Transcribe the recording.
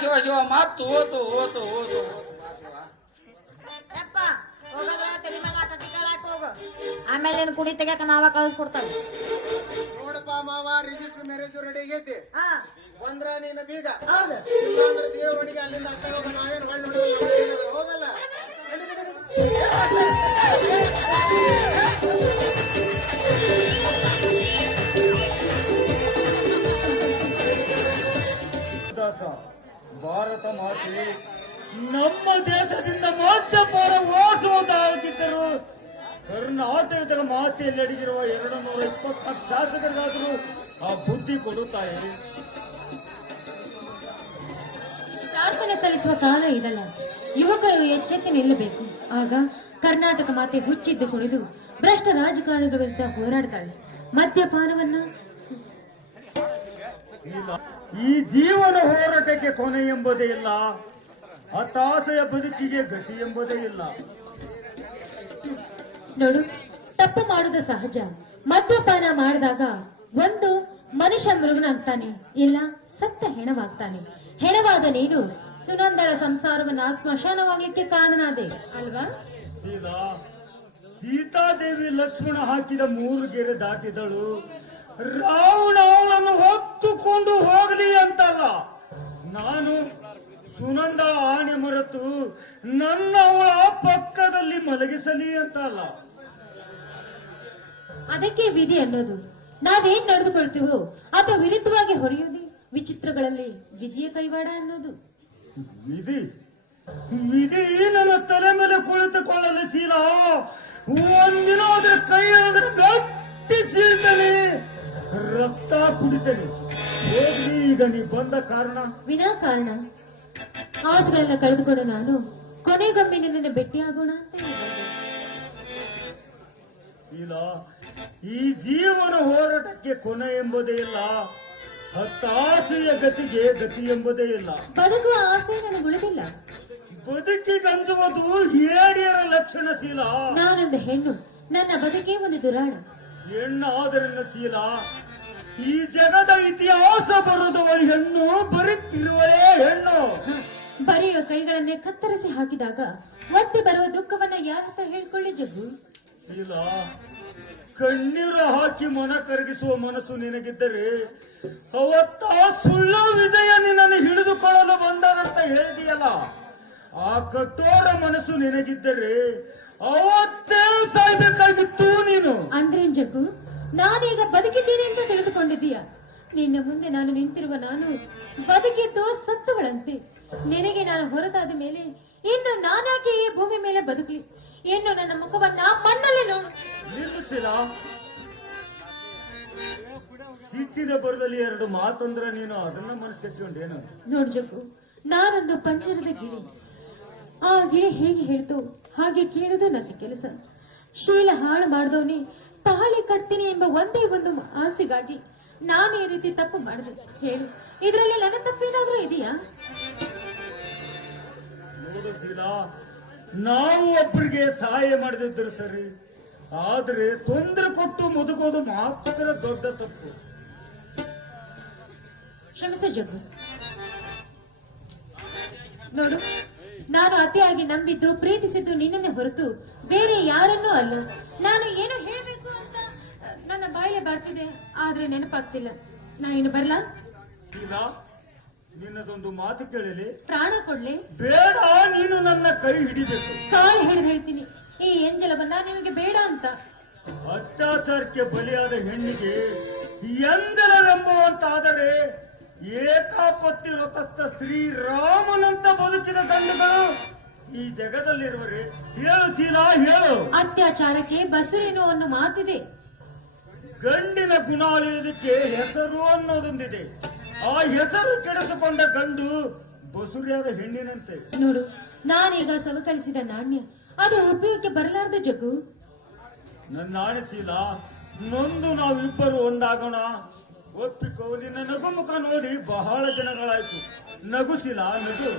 ಶಿವ ಶಿವ ಮಾತು ಓತು ಓತು ಓತು ಹೋತು. ಯಪ್ಪ ಹೋಗದ್ರ ತಲೆ ಮ್ಯಾಗ ತತ್ತಿ ಕೇಳಾಕ್ ಹೋಗು. ಆಮೇಲೆ ಏನ್ ಕುಡಿ ತೆಗ್ಯಾಕ ನಾವ ಕಳಿಸ್ಕೊಡ್ತಾವ. ನೋಡಪ್ಪ ಮಾವ ರಿಜಿಸ್ಟರ್ ಮ್ಯಾರೇಜ್ ರೆಡಿ ಆಗೈತಿ. ಹಾ. ಬಂದ್ರ ನೀನ ಬೀಗ. ಹೌದು. ಇಲ್ಲಾಂದ್ರೆ ದೇವರೊಳಗೆ ಅಲ್ಲಿಂದ ಅತ್ತಾಗ ನಾವೇನು ಹೊಳ್ಳಿ ನಮ್ಮ ದೇಶದಿಂದ ಮದ್ಯಪಾನ ಓಡಿಸುವುದಾಗಿದ್ದರು ಕರ್ನಾಟಕದ ಮಾತೆಯಲ್ಲಿ ಅಡಗಿರುವ ಎರಡು ನೂರ ಇಪ್ಪತ್ತ ಶಾಸಕರಿಗಾದರೂ ಆ ಬುದ್ಧಿ ಕೊಡುತ್ತಾರೆ ಪ್ರಾರ್ಥನೆ ಸಲ್ಲಿಸುವ ಕಾಲ ಇದಲ್ಲ. ಯುವಕರು ಎಚ್ಚೆತ್ತಿ ನಿಲ್ಲಬೇಕು. ಆಗ ಕರ್ನಾಟಕ ಮಾತೆ ಹುಚ್ಚಿದ್ದು ಕುಳಿದು ಭ್ರಷ್ಟ ರಾಜಕಾರಣಿಗಳ ವಿರುದ್ಧ ಹೋರಾಡ್ತಾಳೆ. ಮದ್ಯಪಾನವನ್ನ ಈ ಜೀವನ ಹೋರಾಟಕ್ಕೆ ಕೊನೆ ಎಂಬುದೇ ಇಲ್ಲ. ಹತಾಶೆಯ ಬದುಕಿಗೆ ಗತಿ ಎಂಬುದೇ ಇಲ್ಲ. ನೋಡು ತಪ್ಪು ಮಾಡುವುದು ಸಹಜ. ಮದ್ಯಪಾನ ಮಾಡಿದಾಗ ಒಂದು ಮನುಷ್ಯ ಮೃಗನಾಗ್ತಾನೆ ಇಲ್ಲ ಸತ್ತ ಹೆಣವಾಗ್ತಾನೆ. ಹೆಣವಾದ ನೀನು ಸುನಂದಳ ಸಂಸಾರವನ್ನ ಸ್ಮಶಾನವಾಗ್ಲಿಕ್ಕೆ ಕಾರಣನಾದೆ ಅಲ್ವಾ? ಸೀತಾ ಸೀತಾದೇವಿ ಲಕ್ಷ್ಮಣ ಹಾಕಿದ ಮೂರು ಗೆರೆ ದಾಟಿದಳು. ರಾವಣ ಅವಳನ್ನು ಹೊತ್ತುಕೊಂಡು ಹೋಗಲಿ ಅಂತಲ್ಲ. ನಾನು ಸುನಂದ ಆಣೆ ಮರೆತು ನನ್ನ ಅವಳ ಪಕ್ಕದಲ್ಲಿ ಮಲಗಿಸಲಿ ಅಂತ ಅಲ್ಲ ಅದಕ್ಕೆ ವಿಧಿ ಅನ್ನೋದು. ನಾವೇನ್ ನಡೆದುಕೊಳ್ತೀವೋ ಅದು ವಿರುದ್ಧವಾಗಿ ಹೊಡೆಯೋದು ವಿಚಿತ್ರಗಳಲ್ಲಿ ವಿಧಿಯ ಕೈವಾಡ ಅನ್ನೋದು. ವಿಧಿ. ವಿಧಿ ನನ್ನ ತಲೆ ಮೇಲೆ ಕುಳಿತುಕೊಳ್ಳಲು ಶೀಲ. ಒಂದಿನ ಅದರ ಕೈ ಅಂದ್ರೆ ಗಟ್ಟಿ ಸೀಳ್ತಾನೆ ರಕ್ತ ಕುಡಿತೇನೆ. ಹೋಗ್ಲಿ ಈಗ ನೀ ಬಂದ ಕಾರಣ. ವಿನಾಕಾರಣ ಆಸೆಗಳೆಲ್ಲ ಕಳೆದುಕೊಂಡು ನಾನು ಕೊನೆಗೊಮ್ಮೆ ನಿನ್ನನ್ನು ಭೇಟಿಯಾಗೋಣ ಅಂತ ಇಲ್ಲ ಈ ಜೀವನ ಹೋರಾಟಕ್ಕೆ ಕೊನೆ ಎಂಬುದೇ ಇಲ್ಲ. ಹತ್ತಾಸೆಯ ಗತಿಗೆ ಗತಿ ಎಂಬುದೇ ಇಲ್ಲ. ಬದುಕುವ ಆಸೆ ನನಗೆ ಉಳಿದಿಲ್ಲ. ಬದುಕಿಗಂಜುವುದು ಲಕ್ಷಣ ಶೀಲ. ನಾನೊಂದು ಹೆಣ್ಣು ನನ್ನ ಬದುಕೇ ಒಂದು ದುರಾಣ ಹೆಣ್ಣಾದರನ್ನ ಶೀಲ. ಈ ಜಗದ ಇತಿಹಾಸ ಬರುವುದವಳು ಹೆಣ್ಣು ಬರುತ್ತಿರುವಳೇ ಹೆಣ್ಣು. ಬರೆಯುವ ಕೈಗಳನ್ನೇ ಕತ್ತರಿಸಿ ಹಾಕಿದಾಗ ಮತ್ತೆ ಬರುವ ದುಃಖವನ್ನ ಯಾರತ್ತ ಹೇಳ್ಕೊಳ್ಳಿ ಜಗ್ಗು. ಇಲ್ಲ ಕಣ್ಣೀರು ಹಾಕಿ ಮನ ಕರಗಿಸುವ ಮನಸ್ಸು ನಿನಗಿದ್ದರೆ ಅವತ್ತ ಸುಳ್ಳು ವಿಜಯ ನಿನ್ನನ್ನು ಹಿಡಿದುಕೊಳ್ಳಲು ಬಂದನಂತ ಹೇಳಿದೆಯಲ್ಲ. ಆ ಕಠೋರ ಮನಸ್ಸು ನಿನಗಿದ್ದರೆ ಅವತ್ತೇ ಸಾಯ್ಬೇಕಾಗಿತ್ತು ನೀನು. ಅಂದ್ರೇನ್ ಜಗ್ಗು? ನಾನೀಗ ಬದುಕಿದ್ದೀನಿ ಅಂತ ತಿಳಿದುಕೊಂಡಿದ್ದೀಯ. ನಿನ್ನ ಮುಂದೆ ನಾನು ನಿಂತಿರುವ ನಾನು ಬದುಕಿದ್ದು ಸತ್ತವಳಂತೆ. ನಿನಗೆ ನಾನು ಹೊರತಾದ ಮೇಲೆ ಇನ್ನು ನಾನಾಕೆ ಈ ಭೂಮಿ ಮೇಲೆ ಬದುಕಲಿ? ಇನ್ನು ನನ್ನ ಮುಖವನ್ನ ಮಣ್ಣಲ್ಲಿ ನೋಡು. ನಿಲ್ಲಿಸಿಲ್ಲ ಸಿಟ್ಟಿನ ಬರದಲ್ಲಿ ಎರಡು ಮಾತಂದ್ರೆ ನೀನು ಅದನ್ನ ಮನಸ್ಕೊಂಡೇನು ನೋಡ್ ಜಗ್ಗು ನಾನೊಂದು ಪಂಚರದ ಗಿಳಿ. ಆ ಗಿಳಿ ಹೇಗೆ ಹೇಳ್ತು ಹಾಗೆ ಕೇಳುದು ನನ್ನ ಕೆಲಸ. ಶೀಲ ಹಾಳು ಮಾಡಿದವನೇ ತಾಳಿ ಕಟ್ತೀನಿ ಎಂಬ ಒಂದೇ ಒಂದು ಆಸೆಗಾಗಿ ನಾನು ಈ ರೀತಿ ತಪ್ಪು ಮಾಡಿದೆ. ಹೇಳು ಇದರಲ್ಲಿ ನನ್ನ ತಪ್ಪೇನಾದ್ರೂ ಇದೆಯಾ? ಶೀಲಾ ನಾವು ಒಬ್ಬರಿಗೆ ಸಹಾಯ ಮಾಡದಿದ್ರು ಸರಿ ಆದ್ರೆ ತೊಂದರೆ ಕೊಟ್ಟು ಮುದುಕೋದು ಮಾತ್ರ ದೊಡ್ಡ ತಪ್ಪು. ಕ್ಷಮಿಸು ಜಗ್ಗು. ನೋಡು ನಾನು ಅತಿಯಾಗಿ ನಂಬಿದ್ದು ಪ್ರೀತಿಸಿದ್ದು ನಿನ್ನನ್ನೇ ಹೊರತು ಬೇರೆ ಯಾರನ್ನೂ ಅಲ್ಲ. ನಾನು ಏನು ಹೇಳಬೇಕು ಅಂತ ನನ್ನ ಬಾಯಿಲೆ ಬರ್ತಿದೆ ಆದ್ರೆ ನೆನಪಾಗ್ತಿಲ್ಲ. ನಾ ಇನ್ನು ಬರ್ಲಾ? ನಿನ್ನದೊಂದು ಮಾತು ಕೇಳಲಿ. ಪ್ರಾಣ ಕೊಡ್ಲಿ. ಬೇಡ ನೀನು ನನ್ನ ಕೈ ಹಿಡಿಬೇಕು. ಕಾಯಿ ಹಿಡಿದು ಹೇಳ್ತೀನಿ. ಈ ಎಂಜಲವನ್ನ ನಿಮಗೆ ಬೇಡ ಅಂತ. ಅತ್ಯಾಚಾರಕ್ಕೆ ಬಲಿಯಾದ ಹೆಣ್ಣಿಗೆ ಎಂದರೆಂಬುವಂತಾದರೆ ಏಕಾಪತ್ತಿ ವ್ರತಸ್ಥ ಶ್ರೀರಾಮನಂತ ಬದುಕಿದ ಗಂಡುಗಳು ಈ ಜಗದಲ್ಲಿರುವರೆ. ಹೇಳು ಶೀಲಾ ಹೇಳು. ಅತ್ಯಾಚಾರಕ್ಕೆ ಬಸುರೇನು ಅನ್ನೋ ಮಾತಿದೆ. ಗಂಡಿನ ಗುಣ ಹೆಸರು ಅನ್ನೋದೊಂದಿದೆ. ಆ ಹೆಸರು ಕೆಡಿಸಿಕೊಂಡ ಗಂಡು ಬಸುರಿಯಾದ ಹೆಣ್ಣಿನಂತೆ. ನೋಡು ನಾನೀಗ ಸವಕಳಿಸಿದ ನಾಣ್ಯ. ಅದು ಉಪಯೋಗಕ್ಕೆ ಬರಲಾರ್ದ ಜಗ್ಗು? ನನ್ನ ಆಣಿಸಿಲ್ಲ ನೊಂದು ನಾವಿಬ್ಬರು ಒಂದಾಗೋಣ. ಒಪ್ಪಿಕೋ ನಿನ್ನ ನಗು ಮುಖ ನೋಡಿ ಬಹಳ ದಿನಗಳಾಯ್ತು ನಗುಸಿಲ್ಲ ನಗು.